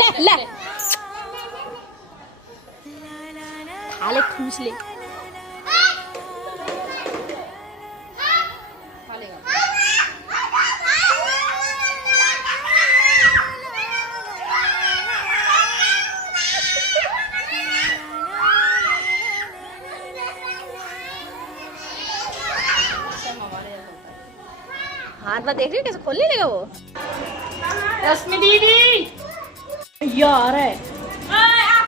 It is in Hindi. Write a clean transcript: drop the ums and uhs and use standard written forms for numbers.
ले ले खा ले ठूस ले हाथ में देख रही हो कैसे खोलने लगा वो। रश्मि दीदी यार है